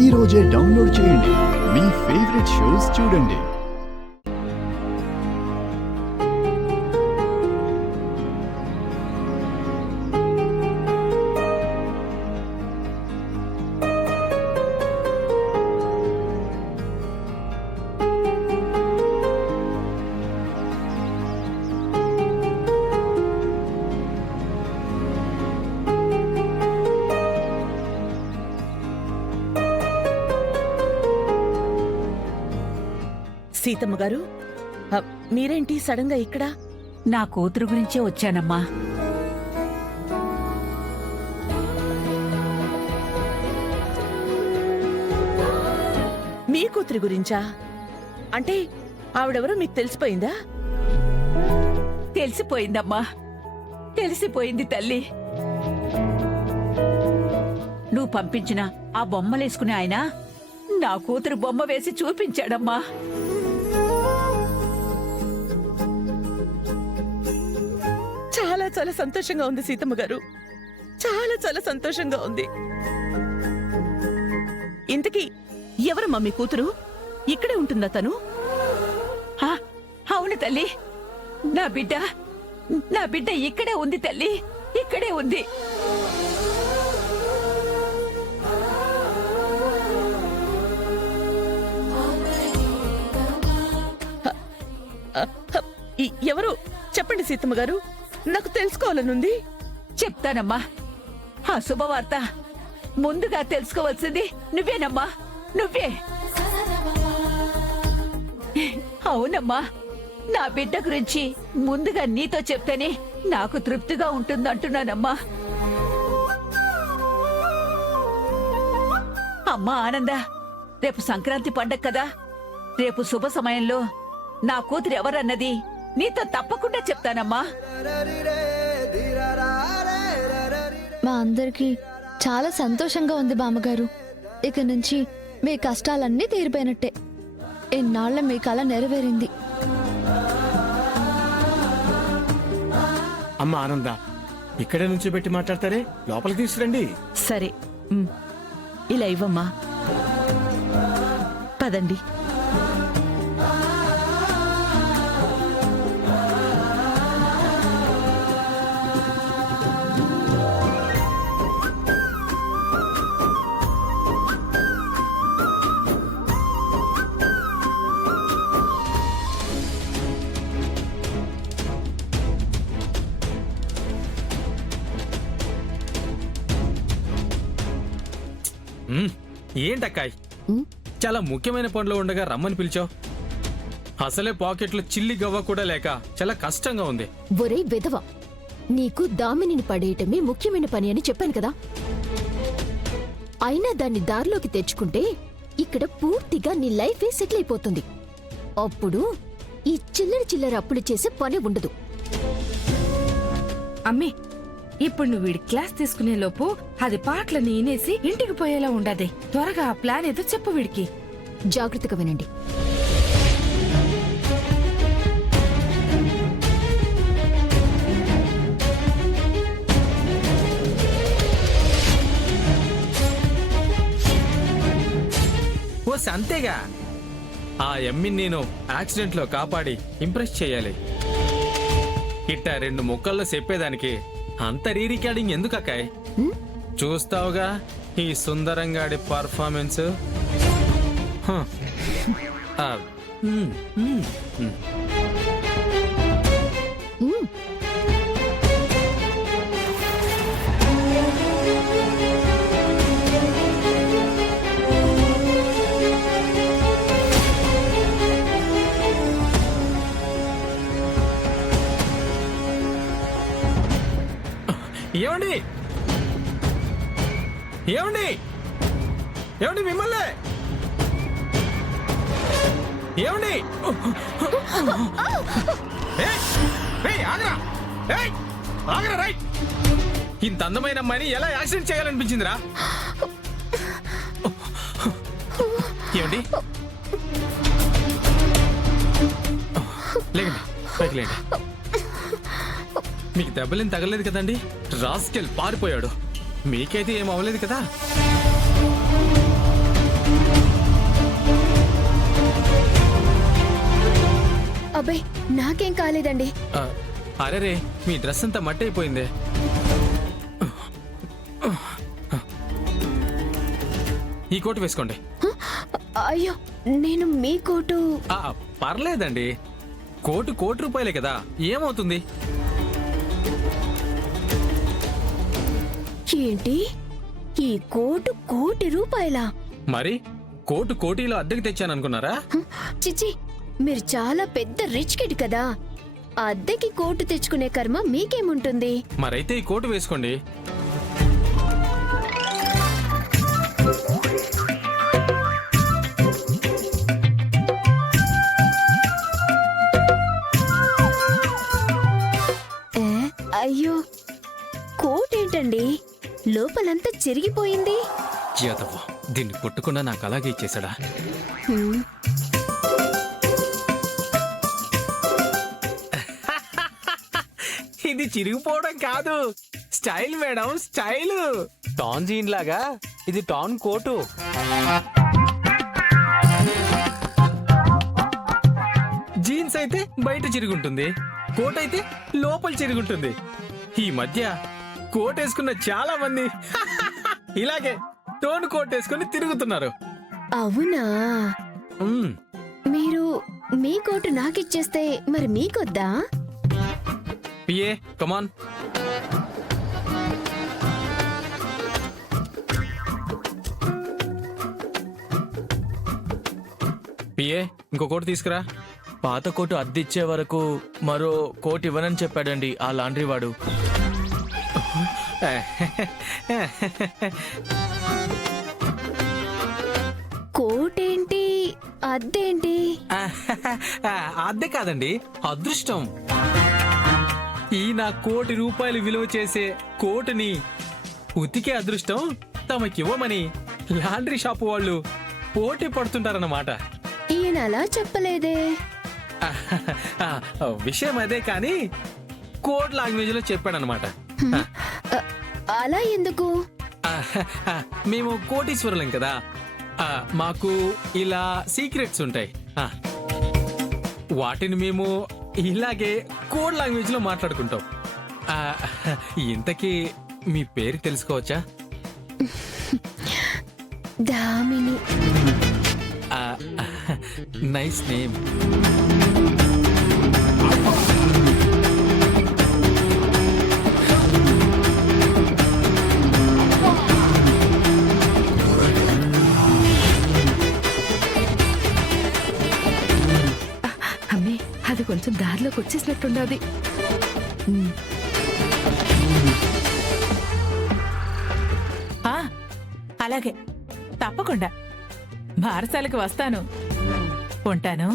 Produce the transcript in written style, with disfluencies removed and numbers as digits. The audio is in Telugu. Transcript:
ఈ రోజే డౌన్లోడ్ చేయండి. మీ ఫేవరెట్ షోస్ చూడండి. సీతమ్మ గారు, మీరేంటి సడన్ గా ఇక్కడ? నా కూతురు గురించే వచ్చానమ్మా. మీ కూతురి గురించా? అంటే ఆవిడెవరో మీకు తెలిసిపోయిందా? తెలిసిపోయిందమ్మా, తెలిసిపోయింది తల్లి. నువ్వు పంపించిన ఆ బొమ్మలేసుకునే ఆయన నా కూతురు బొమ్మ వేసి చూపించాడమ్మా. చాలా చాలా సంతోషంగా ఉంది సీతమ్మ గారు, చాలా చాలా సంతోషంగా ఉంది. ఇంతకీ ఎవరమ్మా మీ కూతురు? ఇక్కడే ఉంటుందా తను? అవును తల్లి, నా బిడ్డ ఇక్కడే ఉంది తల్లి, ఇక్కడే ఉంది. ఎవరు చెప్పండి సీతమ్మ గారు, నాకు తెలుసుకోవాలనుంది. చెప్తానమ్మా. ఆ శుభవార్త ముందుగా తెలుసుకోవాల్సింది నువ్వేనమ్మా, నువ్వే. అవునమ్మా, నా బిడ్డ గురించి ముందుగా నీతో చెప్తేనే నాకు తృప్తిగా ఉంటుందంటున్నానమ్మా. అమ్మా ఆనంద, రేపు సంక్రాంతి పండగ కదా. రేపు శుభ సమయంలో నా కూతురు ఎవరన్నది నీతో తప్పకుండా చెప్తానమ్మా. మా అందరికీ చాలా సంతోషంగా ఉంది బామ్మగారు. ఇక నుంచి మీ కష్టాలన్నీ తీరిపోయినట్టే. ఎన్నాళ్ళ మీ కల నెరవేరింది. అమ్మ ఆనంద, ఇక్కడే నుంచి పెట్టి మాట్లాడతారే, లోపలికి తీసుకురండి. సరే, ఇలా ఇవ్వమ్మా. పదండి. ఏంటక్కాయ్, చాలా ముఖ్యమైన పనులు ఉండగా రమ్మని పిలిచావు. అసలే పాకెట్లో చిల్లి గవ్వ కూడా లేక చాలా కష్టంగా ఉంది. ఒరే వెధవ, నీకు దామినిని పడేయటమే ముఖ్యమైన పని అని చెప్పాను కదా. అయినా దాన్ని దారిలోకి తెచ్చుకుంటే ఇక్కడ పూర్తిగా నీ లైఫే సెటిల్ అయిపోతుంది. అప్పుడు ఈ చిల్లర అప్పులు చేసే పని ఉండదు. అమ్మే, ఇప్పుడు నువ్వు వీడి క్లాస్ తీసుకునే లోపు అది పాటలని ఈనేసి ఇంటికి పోయేలా ఉండదే. త్వరగా ఆ ప్లాన్ ఏదో చెప్పు వీడికి. జాగ్రత్తగా వినండి. ఓ అంతేగా, ఆ ఎమ్మిని నేను యాక్సిడెంట్ లో కాపాడి ఇంప్రెస్ చేయాలి. ఇట్ట 2 ముక్కల్లో చెప్పేదానికి అంత రీ రికార్డింగ్ ఎందుకు అక్కాయ్? చూస్తావుగా ఈ సుందరంగాడి పర్ఫార్మెన్స్. ఏమండి ఏమండి ఏమండి మిమ్మల్ని ఏమండి? ఆగరా రైట్. ఇంత అందమైన అమ్మాయిని ఎలా యాక్సిడెంట్ చేయాలనిపించిందిరా? ఏమండి? లేకండి, పైకి లేండి. మీకు దెబ్బలేం తగలేదు కదండి? రాస్కెల్ పారిపోయాడు. మీకైతే ఏం అవ్వలేదు కదా? అబ్బే నాకేం కాలేదండి. అరే రే, మీ డ్రెస్ అంతా మట్టి అయిపోయిందే. ఈ కోటు వేసుకోండి. అయ్యో నేను మీ కోటు. పర్లేదండి, కోటి రూపాయలే కదా, ఏమవుతుంది? ఏంటి ఈ కోటు ₹1,00,00,000? మరి కోటిలో అద్దెకి తెచ్చాననుకున్నారా? చిచి, మీరు చాలా పెద్ద రిచ్ కిడ్ కదా. అద్దెకి కోటు తెచ్చుకునే కర్మ మీకేముంటుంది? మరైతే ఈ కోటు వేసుకోండి. అయ్యో కోట్ ఏంటండి, లోపలంతా చిరిగిపోయింది. యాదవ్వ, దీన్ని కొట్టకుండా నాకు అలాగే ఇచ్చేసాడా? హ్మ్. ఇది చిరిగిపోవడం కాదు, style madam, style. Tan jean లాగా ఇది టాన్ కోటు. జీన్స్ అయితే బయట చిరుగుంటుంది, కోట్ అయితే లోపల చిరుగుంటుంది. ఈ మధ్య కోట్ వేసుకున్న చాలా మంది ఇలాగే టోన్ కోట్ వేసుకుని తిరుగుతున్నారు. అవునా? మ్మ్. మీరు మీ కోటు నాకిచ్చేస్తే మరి మీకొద్దా? పిఏ కమాన్. పిఏ ఇంకో కోట్ తీసుకురా. పాత కోటు అద్దెచ్చే వరకు మరో కోట్ ఇవ్వనని చెప్పాడండి ఆ లాండ్రీ వాడు. కోటేంటి అద్దేంటి? అద్దె కాదండి, అదృష్టం. ఈ నా ₹1,00,00,000 విలువ చేసే కోటుని ఉతికే అదృష్టం తమకివ్వమని లాండ్రీ షాపు వాళ్ళు పోటీ పడుతుంటారన్నమాట. ఈయన అలా చెప్పలేదే. విషయం అదే కానీ కోడ్ లాంగ్వేజ్ లో చెప్పాడనమాట. అలా ఎందుకు? మేము కోటీశ్వరులం కదా, మాకు ఇలా సీక్రెట్స్ ఉంటాయి. వాటిని మేము ఇలాగే కోడ్ లాంగ్వేజ్ లో మాట్లాడుకుంటాం. ఇంతకీ మీ పేరు తెలుసుకోవచ్చా? దామిని. Nice name. అమ్మే, అది కొంచెం దారిలోకి వచ్చేసినట్టుండది. అలాగే తప్పకుండా బారసాలకు వస్తాను. ఉంటాను.